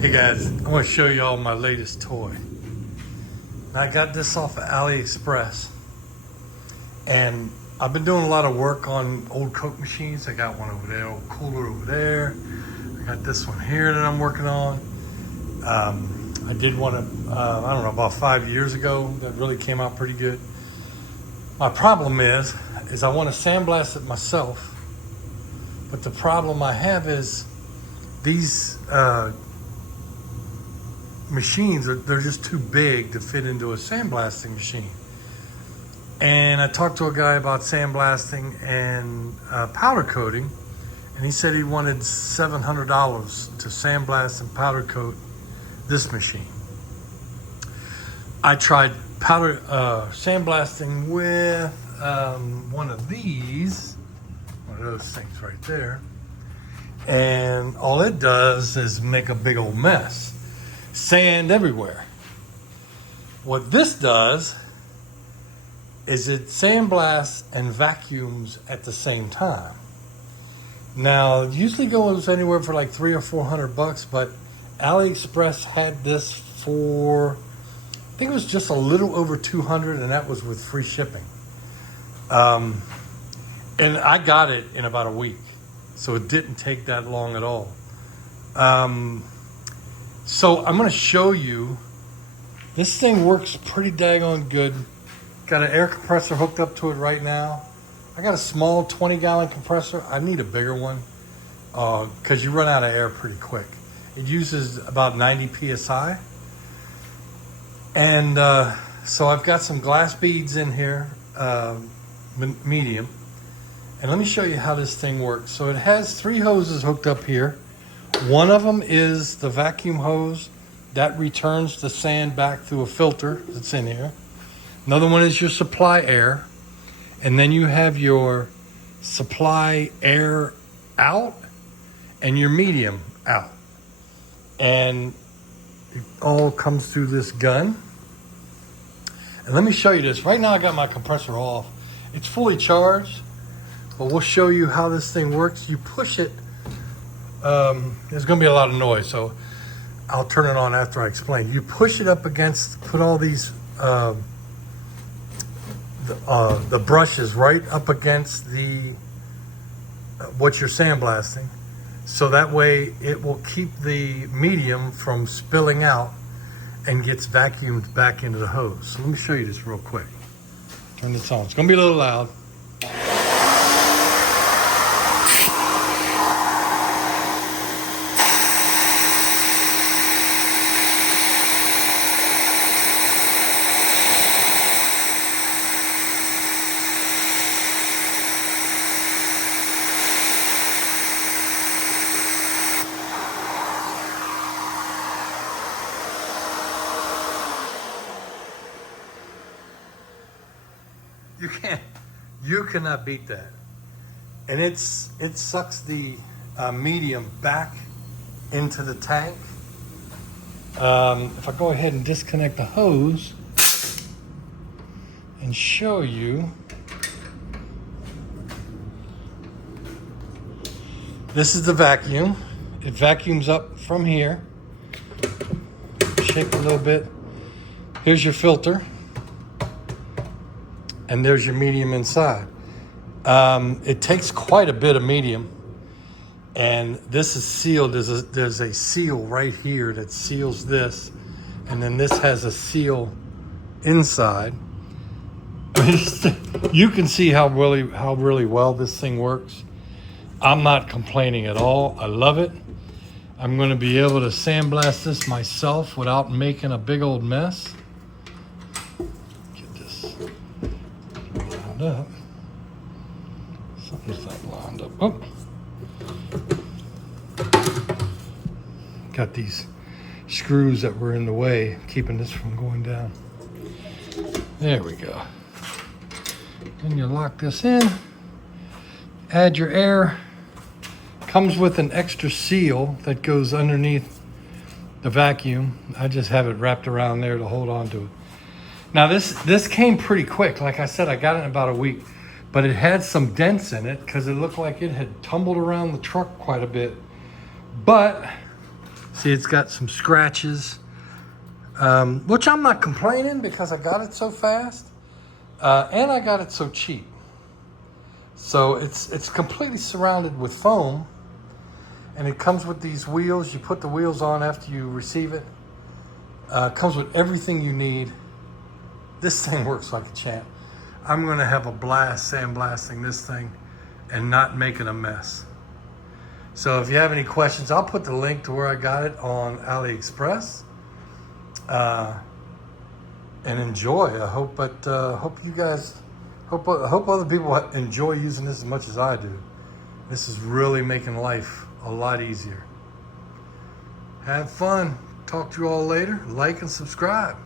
Hey guys, I want to show you all my latest toy. I got this off of AliExpress, and I've been doing a lot of work on old Coke machines. I got one over there, old cooler over there. I got this one here that I'm working on. I did one, I don't know, about 5 years ago that really came out pretty good. My problem is I want to sandblast it myself, but the problem I have is these machines they're just too big to fit into a sandblasting machine. And I talked to a guy about sandblasting and powder coating, and he said he wanted $700 to sandblast and powder coat this machine. I tried powder sandblasting with one of those things right there, and all it does is make a big old mess. Sand everywhere. What this does is it sandblasts and vacuums at the same time. Now, it usually goes anywhere for like $300 or $400, but AliExpress had this for, I think it was just a little over $200, and that was with free shipping. And I got it in about a week, so it didn't take that long at all. So I'm going to show you, this thing works pretty daggone good. Got an air compressor hooked up to it right now. I got a small 20-gallon compressor. I need a bigger one because you run out of air pretty quick. It uses about 90 psi. And so I've got some glass beads in here, medium. And let me show you how this thing works. So it has 3 hoses hooked up here. One of them is the vacuum hose that returns the sand back through a filter that's in here. Another one is your supply air. And then you have your supply air out and your medium out. And it all comes through this gun. And let me show you this. Right now I got my compressor off. It's fully charged, but we'll show you how this thing works. You push it. There's going to be a lot of noise, so I'll turn it on after I explain. You push it up against, put all these the brushes right up against the what you're sandblasting, so that way it will keep the medium from spilling out and gets vacuumed back into the hose. So let me show you this real quick. Turn this on. It's going to be a little loud. You cannot beat that. And it sucks the medium back into the tank. If I go ahead and disconnect the hose and show you, this is the vacuum. It vacuums up from here. Shake a little bit. Here's your filter. And there's your medium inside. It takes quite a bit of medium, and this is sealed. There's a seal right here that seals this, and then this has a seal inside. You can see how really well this thing works. I'm not complaining at all. I love it. I'm going to be able to sandblast this myself without making a big old mess. Up. Something's not lined up. Oh, got these screws that were in the way, keeping this from going down. There we go. Then you lock this in. Add your air. Comes with an extra seal that goes underneath the vacuum. I just have it wrapped around there to hold on to it. Now this came pretty quick. Like I said, I got it in about a week, but it had some dents in it because it looked like it had tumbled around the truck quite a bit. But See, it's got some scratches, which I'm not complaining because I got it so fast, and I got it so cheap. So it's completely surrounded with foam, and it comes with these wheels. You put the wheels on after you receive it. Comes with everything you need. This thing works like a champ. I'm gonna have a blast sandblasting this thing and not making a mess. So if you have any questions, I'll put the link to where I got it on AliExpress. And enjoy. I hope you guys, hope other people enjoy using this as much as I do. This is really making life a lot easier. Have fun. Talk to you all later. Like and subscribe.